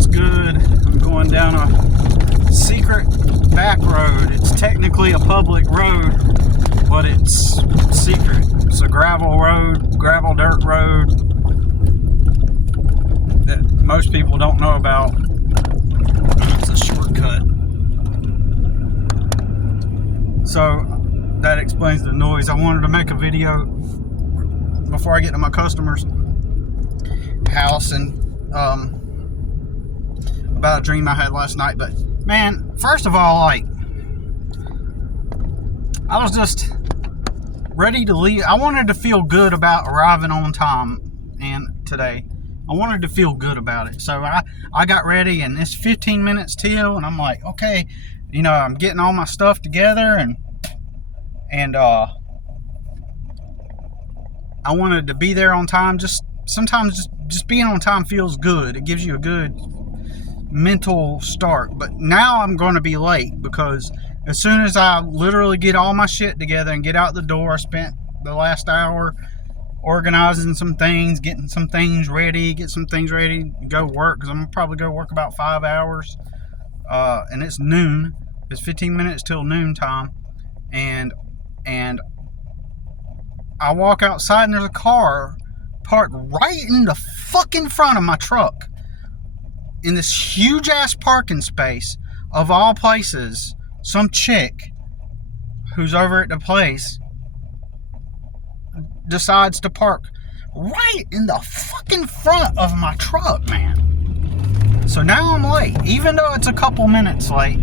What's good? I'm going down a secret back road. It's technically a public road, but it's secret. It's a gravel road, gravel dirt road that most people don't know about. It's a shortcut. So that explains the noise. I wanted to make a video before I get to my customer's house and about a dream I had last night. But man, first of all, like, I was just ready to leave. I wanted to feel good about arriving on time, and today I wanted to feel good about it. So I got ready, and it's 15 minutes till, and I'm like, okay, you know, I'm getting all my stuff together, and I wanted to be there on time. Just sometimes just being on time feels good. It gives you a good mental start. But now I'm going to be late because as soon as I literally get all my shit together and get out the door, I spent the last hour organizing some things, getting some things ready, to go work, because I'm going to probably go work about 5 hours. And it's noon. It's 15 minutes till noon time. And I walk outside and there's a car parked right in the fucking front of my truck. In this huge ass parking space, of all places, some chick who's over at the place decides to park right in the fucking front of my truck, man. So now I'm late. Even though it's a couple minutes late,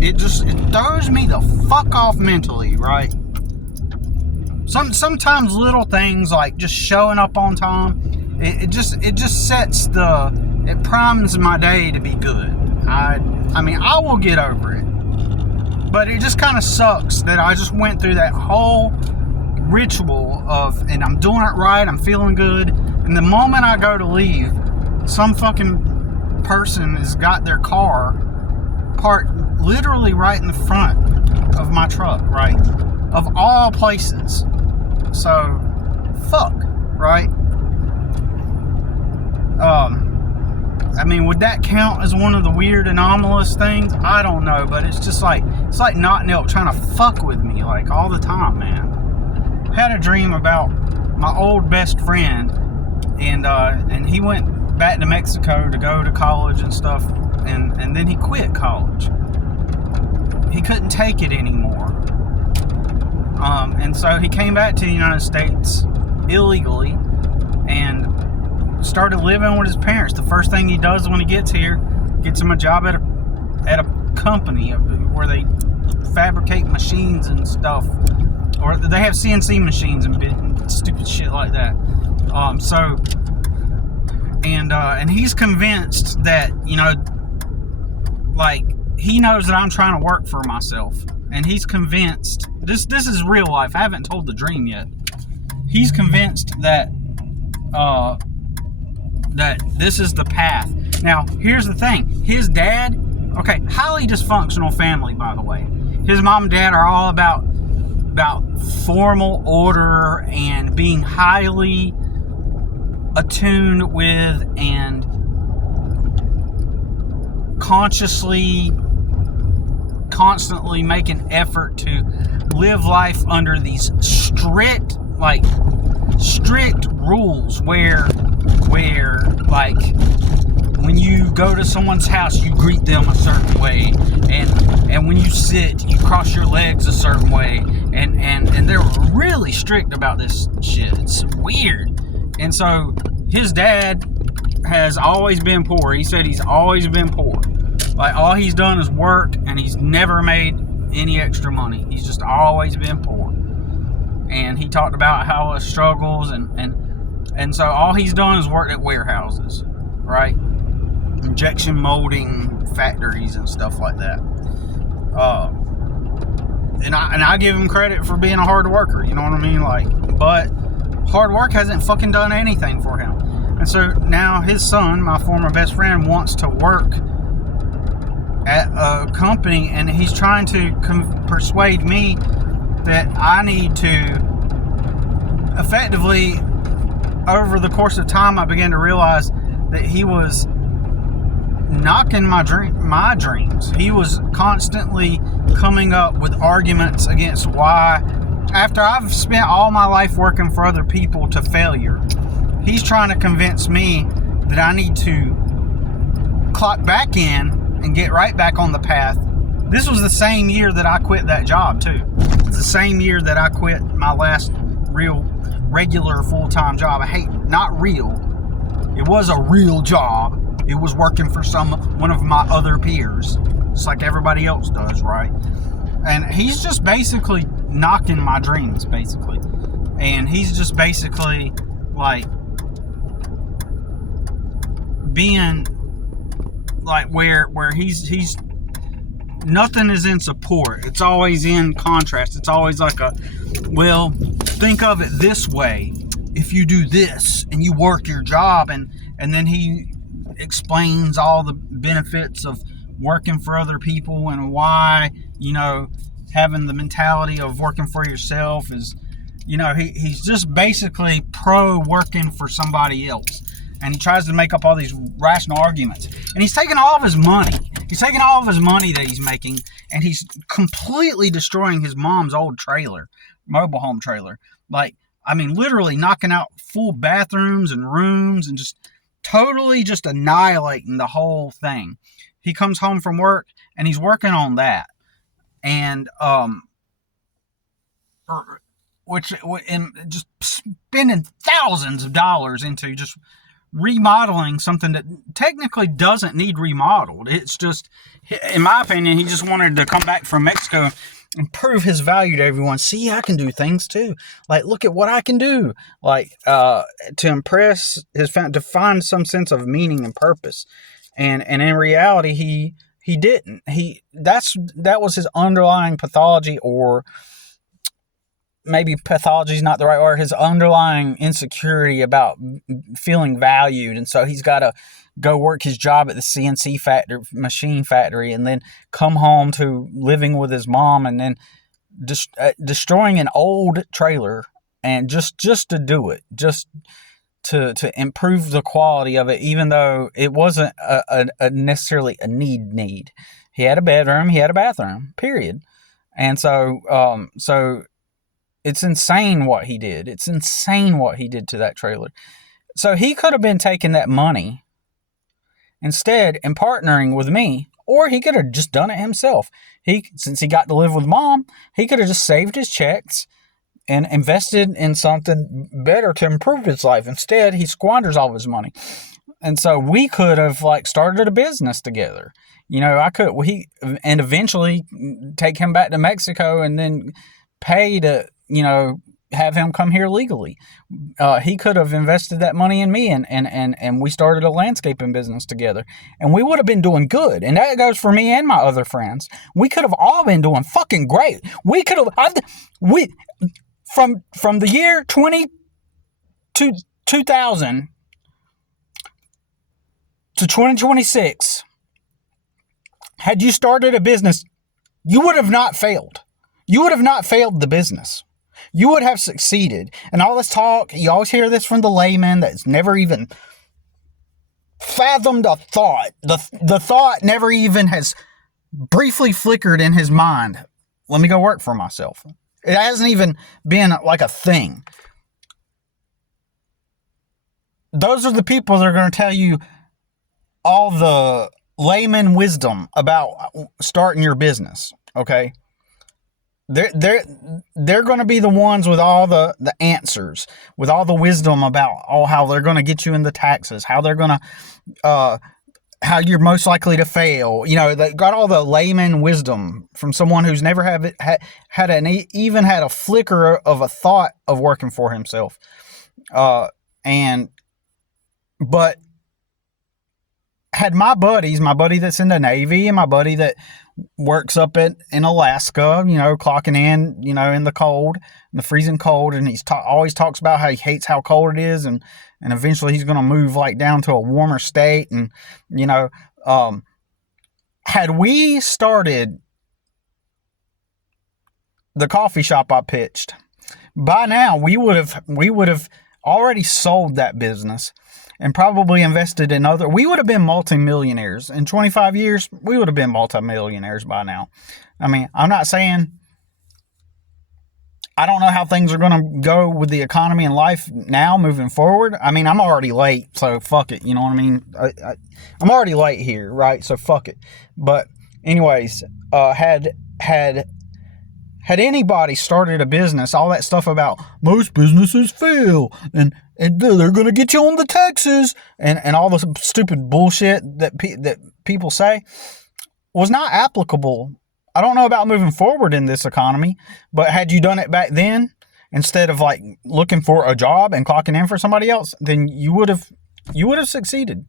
it throws me the fuck off mentally, right? Sometimes little things like just showing up on time, it primes my day to be good. I mean, I will get over it. But it just kind of sucks that I just went through that whole ritual of, and I'm doing it right, I'm feeling good, and the moment I go to leave, some fucking person has got their car parked literally right in the front of my truck, right? Of all places. So, fuck, right? I mean, would that count as one of the weird anomalous things? I don't know, but it's just like, it's like Notnell trying to fuck with me, like, all the time, man. I had a dream about my old best friend, and he went back to Mexico to go to college and stuff, and then he quit college. He couldn't take it anymore. And so he came back to the United States illegally and started living with his parents. The first thing he does when he gets here, gets him a job at a company where they fabricate machines and stuff, or they have CNC machines and stupid shit like that. And he's convinced that, you know, like, he knows that I'm trying to work for myself, and he's convinced, this is real life, I haven't told the dream yet. He's convinced that that this is the path. Now, here's the thing. His dad, okay, highly dysfunctional family, by the way. His mom and dad are all about formal order and being highly attuned with and constantly make an effort to live life under these strict rules where like, when you go to someone's house, you greet them a certain way, and when you sit, you cross your legs a certain way, and they're really strict about this shit. It's weird. And so his dad has always been poor. He said he's always been poor. Like, all he's done is work, and he's never made any extra money. He's just always been poor. And he talked about how his struggles, and so all he's done is worked at warehouses, right? Injection molding factories and stuff like that. And I give him credit for being a hard worker, you know what I mean? Like, but hard work hasn't fucking done anything for him. And so now his son, my former best friend, wants to work at a company, and he's trying to persuade me that I need to effectively, over the course of time, I began to realize that he was knocking my dreams. He was constantly coming up with arguments against why, after I've spent all my life working for other people to failure, he's trying to convince me that I need to clock back in and get right back on the path. This was the same year that I quit that job too. It's the same year that I quit my last real regular full-time job. Not real. It was a real job. It was working for one of my other peers, just like everybody else does, right? And he's just basically knocking my dreams, basically. And he's just basically like being like where he's nothing is in support. It's always in contrast. It's always like well, think of it this way. If you do this and you work your job, and then he explains all the benefits of working for other people and why, having the mentality of working for yourself is, he's just basically pro working for somebody else. And he tries to make up all these rational arguments. And he's taking all of his money. He's taking all of his money that he's making, and he's completely destroying his mom's old trailer, mobile home trailer. Literally knocking out full bathrooms and rooms and just totally just annihilating the whole thing. He comes home from work and he's working on that. And, just spending thousands of dollars into just remodeling something that technically doesn't need remodeled. It's just, in my opinion, he just wanted to come back from Mexico and prove his value to everyone. See, I can do things too. Like, look at what I can do. To impress his family, to find some sense of meaning and purpose. And in reality, he didn't. That was his underlying pathology, or maybe pathology is not the right word. His underlying insecurity about feeling valued, and so he's got to go work his job at the CNC machine factory, and then come home to living with his mom, and then destroying an old trailer, and just to do it, just to improve the quality of it, even though it wasn't necessarily a need. He had a bedroom, he had a bathroom, period. And so it's insane what he did. It's insane what he did to that trailer. So he could have been taking that money instead and partnering with me, or he could have just done it himself. Since he got to live with mom, he could have just saved his checks and invested in something better to improve his life. Instead, he squanders all of his money. And so we could have started a business together. And eventually take him back to Mexico and then pay to, have him come here legally. He could have invested that money in me, and we started a landscaping business together, and we would have been doing good. And that goes for me and my other friends. We could have all been doing fucking great. We could have, from the year 2000 to 2026, had you started a business, you would have not failed. You would have not failed the business. You would have succeeded. And all this talk, you always hear this from the layman that's never even fathomed a thought. The thought never even has briefly flickered in his mind. Let me go work for myself. It hasn't even been like a thing. Those are the people that are going to tell you all the layman wisdom about starting your business. Okay? They're going to be the ones with all the answers, with all the wisdom about how they're going to get you in the taxes, how they're going to, how you're most likely to fail. They got all the layman wisdom from someone who's never had a flicker of a thought of working for himself. But had my buddy that's in the Navy and my buddy that works up in Alaska, clocking in, in the cold, in the freezing cold, and he's always talks about how he hates how cold it is, and eventually he's going to move down to a warmer state, and had we started the coffee shop I pitched, by now we would have already sold that business, and probably invested in other. We would have been multimillionaires in 25 years. We would have been multimillionaires by now. I mean, I'm not saying. I don't know how things are going to go with the economy and life now moving forward. I mean, I'm already late, so fuck it. You know what I mean? I'm already late here, right? So fuck it. But anyways, had anybody started a business, all that stuff about most businesses fail and they're going to get you on the taxes and all the stupid bullshit that people say was not applicable. I don't know about moving forward in this economy, but had you done it back then, instead of like looking for a job and clocking in for somebody else, then you would have succeeded.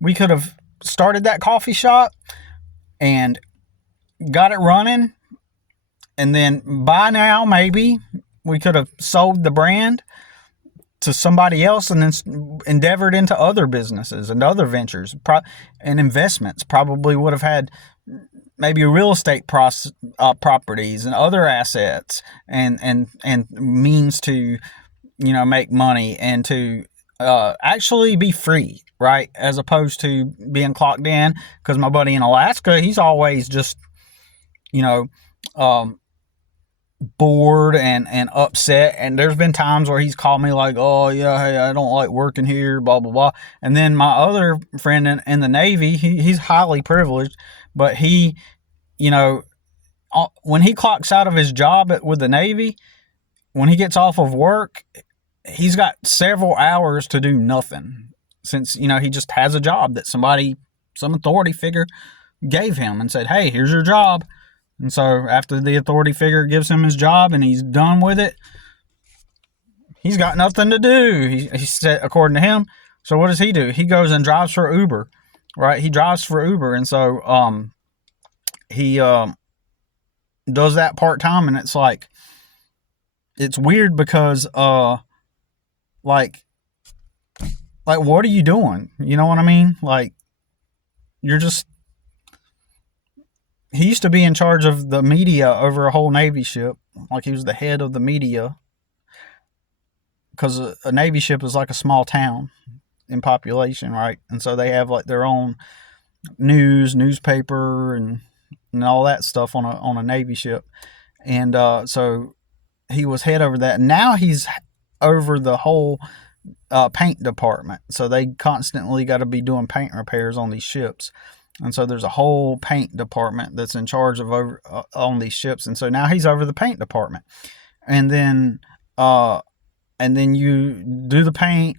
We could have started that coffee shop and got it running. And then by now, maybe we could have sold the brand to somebody else and then endeavored into other businesses and other ventures and investments. Probably would have had maybe real estate properties and other assets and means to, make money and to actually be free, right? As opposed to being clocked in. Because my buddy in Alaska, he's always just, bored and upset. And there's been times where he's called me like, oh yeah, hey, I don't like working here, blah, blah, blah. And then my other friend in the Navy, he's highly privileged, but he, when he clocks out of his job with the Navy, when he gets off of work, he's got several hours to do nothing since, he just has a job that some authority figure gave him and said, hey, here's your job. And so after the authority figure gives him his job and he's done with it, he's got nothing to do. He said, according to him. So what does he do? He goes and drives for Uber, right? He drives for Uber. And so he does that part-time, and it's like, it's weird because like what are you doing? You know what I mean? Like, you're just, he used to be in charge of the media over a whole Navy ship. Like, he was the head of the media, because a Navy ship is like a small town in population, right? And so they have like their own newspaper and all that stuff on a Navy ship. And so he was head over that. And now he's over the whole paint department. So they constantly got to be doing paint repairs on these ships. And so there's a whole paint department that's in charge of on these ships. And so now he's over the paint department. And then you do the paint,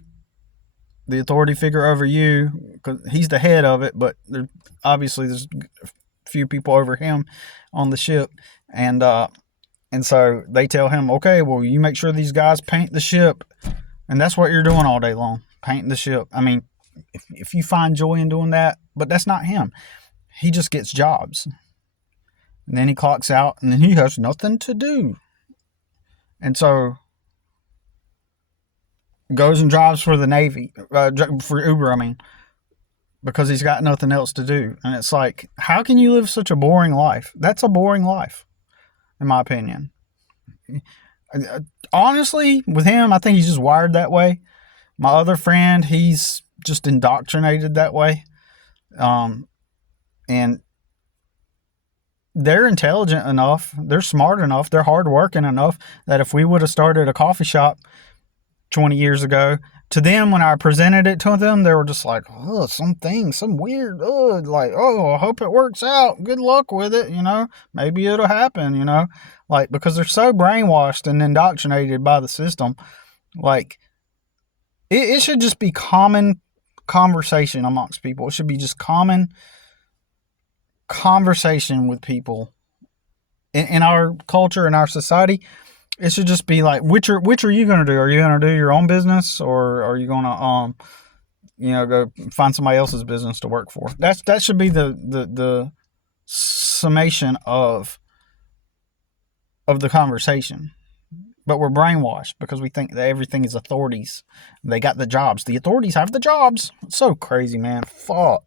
the authority figure over you, because he's the head of it, but obviously there's a few people over him on the ship. And so they tell him, okay, well, you make sure these guys paint the ship. And that's what you're doing all day long, painting the ship. I mean, if you find joy in doing that, but that's not him. He just gets jobs. And then he clocks out, and then he has nothing to do. And so goes and drives for the Navy, for Uber, I mean, because he's got nothing else to do. And it's like, how can you live such a boring life? That's a boring life, in my opinion. Honestly, with him, I think he's just wired that way. My other friend, he's just indoctrinated that way. And they're intelligent enough, they're smart enough, they're hardworking enough that if we would have started a coffee shop 20 years ago, to them, when I presented it to them, they were just like, oh, some weird, like, oh, I hope it works out. Good luck with it, maybe it'll happen, like, because they're so brainwashed and indoctrinated by the system. Like, it should just be common conversation amongst people. It should be just common conversation with people in our culture, in our society. It should just be like, which are you going to do? Are you going to do your own business, or are you going to go find somebody else's business to work for? That should be the summation of the conversation. But we're brainwashed because we think that everything is authorities. They got the jobs. The authorities have the jobs. It's so crazy, man. Fuck.